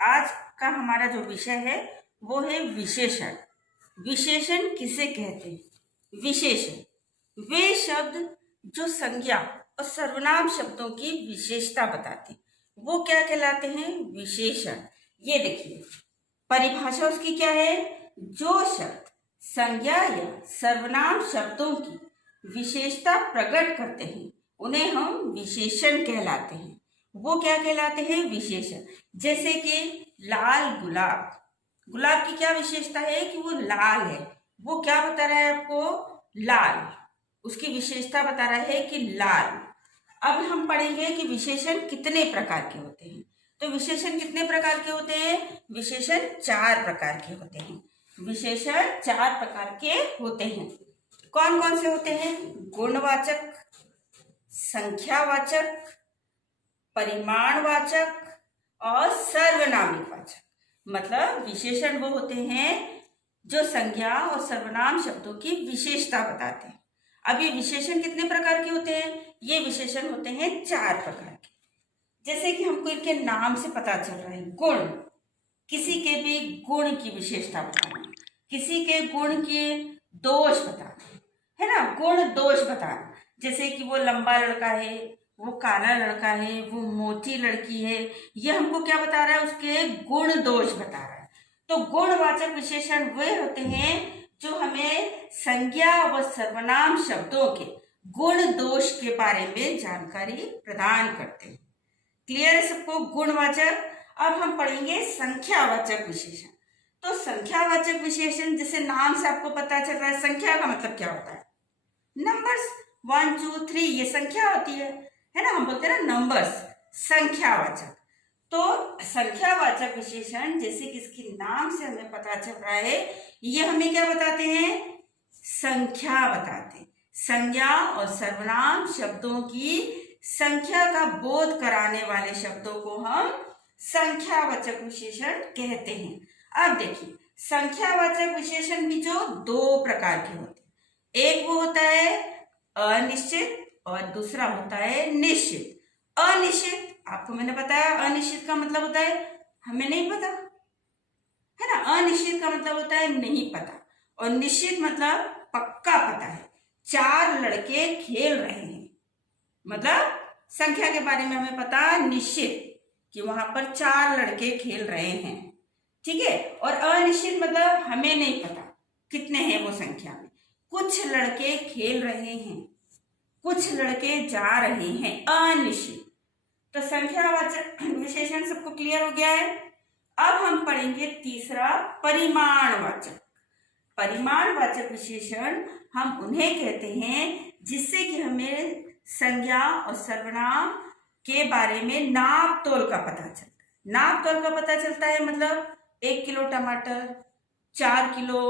आज का हमारा जो विषय है वो है विशेषण। विशेषण किसे कहते हैं? विशेषण वे शब्द जो संज्ञा और सर्वनाम शब्दों की विशेषता बताते हैं, वो क्या कहलाते हैं? विशेषण। ये देखिए परिभाषा उसकी क्या है? जो शब्द संज्ञा या सर्वनाम शब्दों की विशेषता प्रकट करते हैं उन्हें हम विशेषण कहलाते हैं। वो क्या कहलाते हैं? विशेषण। जैसे कि लाल गुलाब, गुलाब की क्या विशेषता है? कि वो लाल है। वो क्या बता रहा है आपको? लाल। उसकी विशेषता बता रहा है कि लाल। अब हम पढ़ेंगे कि विशेषण कितने प्रकार के होते हैं। तो विशेषण कितने प्रकार के होते हैं? विशेषण 4 प्रकार के होते हैं। विशेषण 4 प्रकार के होते हैं। कौन कौन से होते हैं? गुणवाचक, संख्यावाचक, परिमाणवाचक और सर्वनामिक वाचक। मतलब विशेषण वो होते हैं जो संज्ञा और सर्वनाम शब्दों की विशेषता बताते हैं। अब ये विशेषण कितने प्रकार के होते हैं? ये विशेषण होते हैं 4 प्रकार के। जैसे कि हमको इनके नाम से पता चल रहा है। गुण, किसी के भी गुण की विशेषता बताना, किसी के गुण के दोष बताना, है ना? गुण दोष बताना। जैसे कि वो लंबा लड़का है, वो काला लड़का है, वो मोटी लड़की है, ये हमको क्या बता रहा है? उसके गुण दोष बता रहा है। तो गुणवाचक विशेषण वे होते हैं जो हमें संज्ञा व सर्वनाम शब्दों के गुण दोष के बारे में जानकारी प्रदान करते हैं। क्लियर है सबको? गुणवाचक। अब हम पढ़ेंगे संख्यावाचक विशेषण। तो संख्यावाचक विशेषण जैसे नाम से आपको पता चल रहा है, संख्या का मतलब क्या होता है? नंबर्स 1 2 3 ये संख्या होती है ना? हम बोलते हैं ना नंबर्स। संख्यावाचक। तो संख्यावाचक विशेषण जैसे कि इसके नाम से हमें पता चल रहा है, ये हमें क्या बताते हैं? संख्या बताते हैं। संज्ञा और सर्वनाम शब्दों की संख्या का बोध कराने वाले शब्दों को हम संख्यावाचक विशेषण कहते हैं। अब देखिए संख्यावाचक विशेषण भी जो 2 प्रकार के होते हैं। एक वो होता है अनिश्चित और दूसरा होता है निश्चित। अनिश्चित आपको मैंने बताया, अनिश्चित का मतलब होता है हमें नहीं पता, है ना? अनिश्चित का मतलब होता है नहीं पता, और निश्चित मतलब पक्का पता है। 4 लड़के खेल रहे हैं, मतलब संख्या के बारे में हमें पता निश्चित कि वहां पर 4 लड़के खेल रहे हैं, ठीक है? और अनिश्चित मतलब हमें नहीं पता कितने हैं वो संख्या में। कुछ लड़के खेल रहे हैं, कुछ लड़के जा रहे हैं, अनिश्चित। तो संख्यावाचक विशेषण सबको क्लियर हो गया है। अब हम पढ़ेंगे तीसरा परिमाणवाचक। परिमाणवाचक विशेषण हम उन्हें कहते हैं जिससे कि हमें संज्ञा और सर्वनाम के बारे में नाप तोल का पता चलता है। नाप तोल का पता चलता है मतलब 1 किलो टमाटर, 4 किलो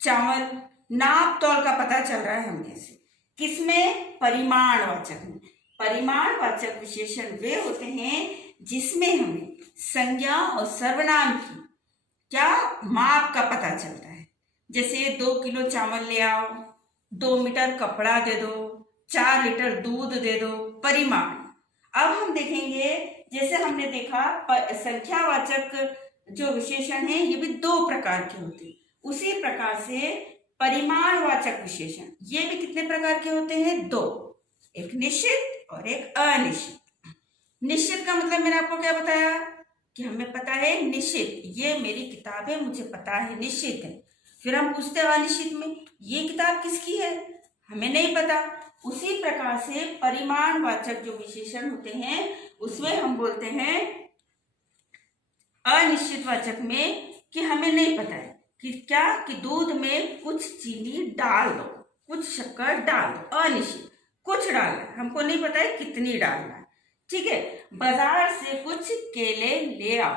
चावल, नाप तोल का पता चल रहा है हमें से। किसमें? परिमाणवाचक में। परिमाणवाचक विशेषण वे होते हैं जिसमें हमें संज्ञा और सर्वनाम की क्या माप का पता चलता है। जैसे 2 किलो चावल ले आओ, 2 मीटर कपड़ा दे दो, 4 लीटर दूध दे दो। परिमाण। अब हम देखेंगे, जैसे हमने देखा संख्यावाचक जो विशेषण है ये भी 2 प्रकार के होते हैं, उसी प्रकार से परिमाणवाचक विशेषण ये भी कितने प्रकार के होते हैं? 2। एक निश्चित और एक अनिश्चित। निश्चित का मतलब मैंने आपको क्या बताया कि हमें पता है निश्चित, ये मेरी किताब है, मुझे पता है निश्चित है। फिर हम पूछते हैं अनिश्चित में ये किताब किसकी है? हमें नहीं पता। उसी प्रकार से परिमाणवाचक जो विशेषण होते हैं उसमें हम बोलते हैं अनिश्चित वाचक में कि हमें नहीं पता है कि क्या, कि दूध में कुछ चीनी डाल दो, कुछ शक्कर डाल दो। अनिश्चित, कुछ डालना है, हमको नहीं पता है कितनी डालना है, ठीक है? बाजार से कुछ केले ले आओ,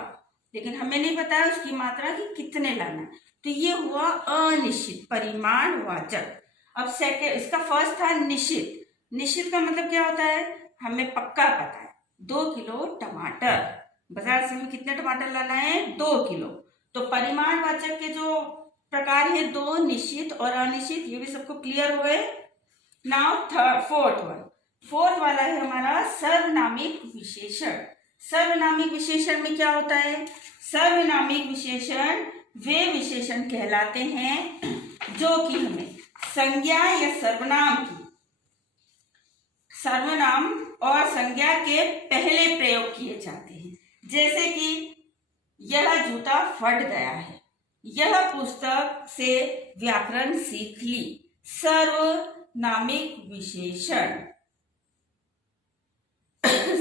लेकिन हमें नहीं पता है उसकी मात्रा कि कितने लाना है। तो ये हुआ अनिश्चित परिमाणवाचक। अब सेकेंड, इसका फर्स्ट था निश्चित। निश्चित का मतलब क्या होता है? हमें पक्का पता है 2 किलो टमाटर, बाजार से हमें कितने टमाटर लाना है? 2 किलो। तो परिमाणवाचक के जो प्रकार है 2, निश्चित और अनिश्चित, ये भी सबको क्लियर हो गए। नाउ फोर्थ वाला है हमारा सर्वनामिक विशेषण। सर्वनामिक विशेषण में क्या होता है? सर्वनामिक विशेषण वे विशेषण कहलाते हैं जो कि हमें संज्ञा या सर्वनाम और संज्ञा के पहले प्रयोग किए जाते हैं। जैसे कि यह जूता फट गया है, यह पुस्तक से व्याकरण सीख ली। सर्वनामिक विशेषण।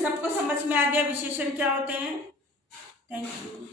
सबको समझ में आ गया विशेषण क्या होते हैं? Thank you.